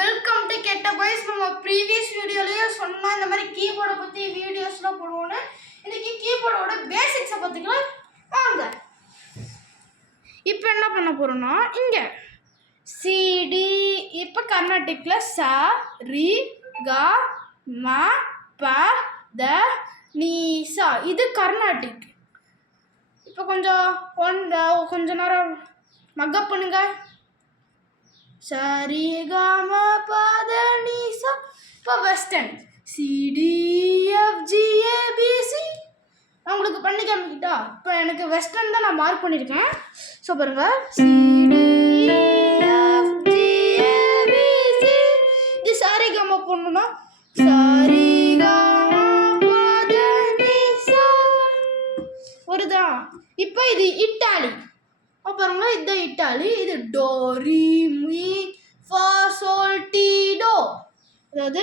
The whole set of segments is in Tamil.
வெல்கம் டு கெட்ட பாய்ஸ். நம்ம ப்ரீவியஸ் வீடியோலயே சொன்ன இந்த மாதிரி கீபோர்டை பற்றி வீடியோஸ்லாம் போடுவோன்னு. இன்னைக்கு கீபோர்டோட பேசிக்ஸை பார்த்துக்கலாம் வாங்க. இப்போ என்ன பண்ண போகிறோன்னா இங்கே சிடி, இப்போ கர்நாடிக்கில் ச ரி க ம ப த நீ சா, இது கர்நாடிக். இப்போ கொஞ்ச நேரம் மக்கப் பண்ணுங்க. சரி கம பத நீ சா. இப்போ வெஸ்டர்ன் CDFGABC உங்களுக்கு பண்ணி காமிக்கிட்டா. இப்போ எனக்கு வெஸ்டர்ன் தான் நான் மார்க் பண்ணியிருக்கேன். ஸோ பாருங்க, CDFGABC. இது சாரி கம போடணும்னா சரி கம பத நீ சா வருதா. இப்போ இது இட்டாலி. பாருங்க, இது இட்டாலி. இது டோ ரி மீ ஃபா சோல் டி டோ, அதாவது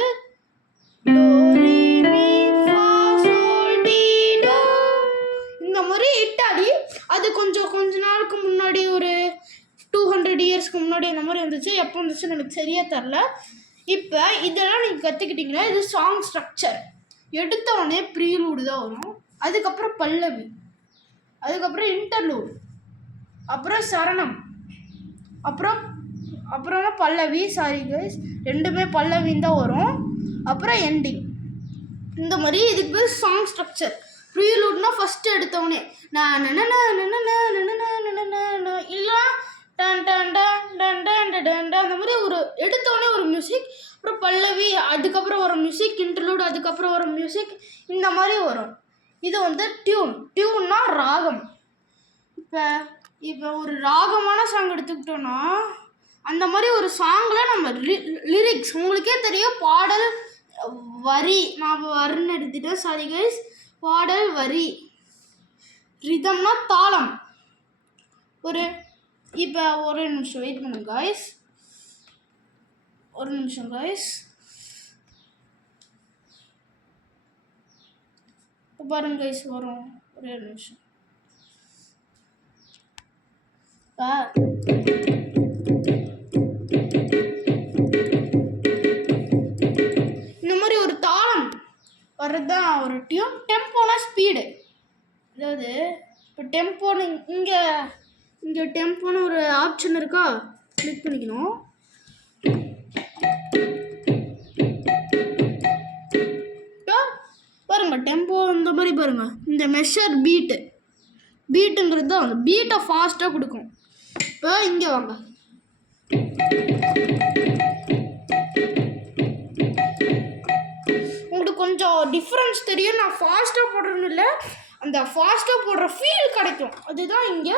டோ ரி மீ ஃபா சோல் டி டோ, இந்த மாதிரி இட்டாலி. அது கொஞ்ச நாளுக்கு முன்னாடி, ஒரு 200 இயர்ஸ்க்கு முன்னாடி இந்த மாதிரி இருந்துச்சு. எப்போ இருந்துச்சுன்னு எனக்கு சரியாக தெரில. இப்போ இதெல்லாம் நீங்கள் கற்றுக்கிட்டிங்கன்னா இது சாங் ஸ்ட்ரக்சர். எடுத்தவொடனே ப்ரீலூடு தான் வரும், அதுக்கப்புறம் பல்லவி, அதுக்கப்புறம் இன்டர்லூட், அப்புறம் சரணம், அப்புறம் பல்லவி. சாரி கைஸ், ரெண்டுமே பல்லவின்னு தான் வரும், அப்புறம் எண்டிங். இந்த மாதிரி இதுக்கு பேர் சாங் ஸ்ட்ரக்சர். ப்ரீலூட்னா ஃபஸ்ட்டு எடுத்தவொடனே இல்லை done done done done done done அந்த மாதிரி ஒரு எடுத்தோடனே ஒரு மியூசிக், அப்புறம் பல்லவி, அதுக்கப்புறம் ஒரு மியூசிக், இன்டர்லூட், அதுக்கப்புறம் ஒரு மியூசிக், இந்த மாதிரி வரும். இது வந்து டியூன்னா ராகம். இப்போ ஒரு ராகமான சாங் எடுத்துக்கிட்டோன்னா அந்த மாதிரி ஒரு சாங்கில் நம்ம லிரிக்ஸ் உங்களுக்கே தெரியும். பாடல் வரி, நான் வருன்னு எடுத்துட்டேன், சாரி கைஸ். பாடல் வரி, ரிதம்னா தாளம். இப்போ ஒரு நிமிஷம் வெயிட் பண்ணுங்க காய்ஸ், ஒரு நிமிஷம் காய்ஸ். பாருங்க கைஸ், வரும், ஒரே நிமிஷம். இந்த மாதிரி ஒரு தாளம் வர்றதுதான் ஒரு டியூன். டெம்போனா ஸ்பீடு, அதாவது இப்போ டெம்போன்னு இங்கே டெம்போன்னு ஒரு ஆப்ஷன் இருக்கா, கிளிக் பண்ணிக்கணும். பாருங்க டெம்போ இந்த மாதிரி பாருங்க, இந்த மெஷர் பீட்டுங்கிறது தான் அந்த பீட்டை ஃபாஸ்ட்டாக கொடுக்கும். இப்போ இங்கே வாங்க, உங்களுக்கு கொஞ்சம் டிஃப்ரென்ஸ் தெரியும். நான் ஃபாஸ்ட்டாக போடுறேன்னு இல்லை, அந்த ஃபாஸ்ட்டாக போடுற ஃபீல் கிடைக்கும். அதுதான் இங்கே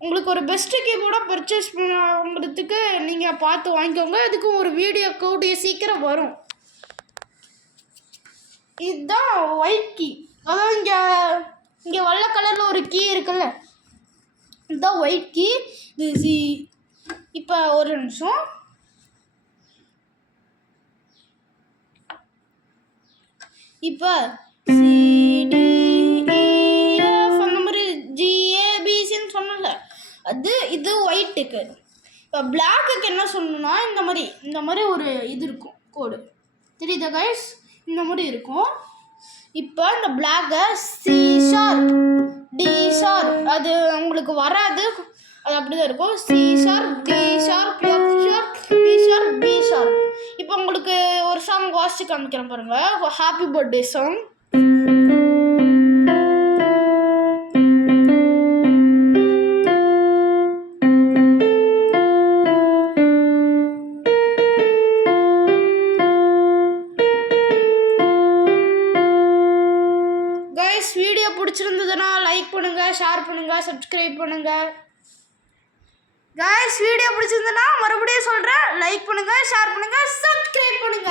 உங்களுக்கு ஒரு பெஸ்ட்டு கீபோர்டாக பர்ச்சேஸ் பண்ணுறதுக்கு நீங்கள் பார்த்து வாங்கிக்கோங்க. அதுக்கும் ஒரு வீடியோ கூடிய சீக்கிரம் வரும். இதுதான் ஒயிட் கீ, அதாவது இங்கே வெள்ளை கலரில் ஒரு கீ இருக்குல்ல, இதுதான் ஒயிட் கீ. இது இப்போ ஒரு நிமிஷம். இப்போ CDEF அந்த மாதிரி GABCன்னு சொன்னல, இது ஒயிட்டுக்கு. இப்போ பிளாக்குக்கு என்ன சொல்லணும்னா இந்த மாதிரி ஒரு இது இருக்கும், கோடு தெரியுதா கைஸ், இந்த மாதிரி இருக்கும். இப்போ இந்த பிளாக்கை C ஷார்ப் D ஷார்ப், அது உங்களுக்கு வராது, அது அப்படி தான் இருக்கும். C sharp D sharp F sharp B sharp B sharp. இப்போ உங்களுக்கு ஒரு சாங் வாசிச்சு காமிக்கிறேன் பாருங்க, ஹாப்பி பர்த்டே சாங். வீடியோ பிடிச்சிருந்ததுன்னா லைக் பண்ணுங்க, ஷேர் பண்ணுங்க, சப்ஸ்கிரைப் பண்ணுங்க. கைஸ் வீடியோ பிடிச்சிருந்ததுன்னா மறுபடியும் சொல்கிறேன், லைக் பண்ணுங்க, ஷேர் பண்ணுங்க, சப்ஸ்கிரைப் பண்ணுங்க.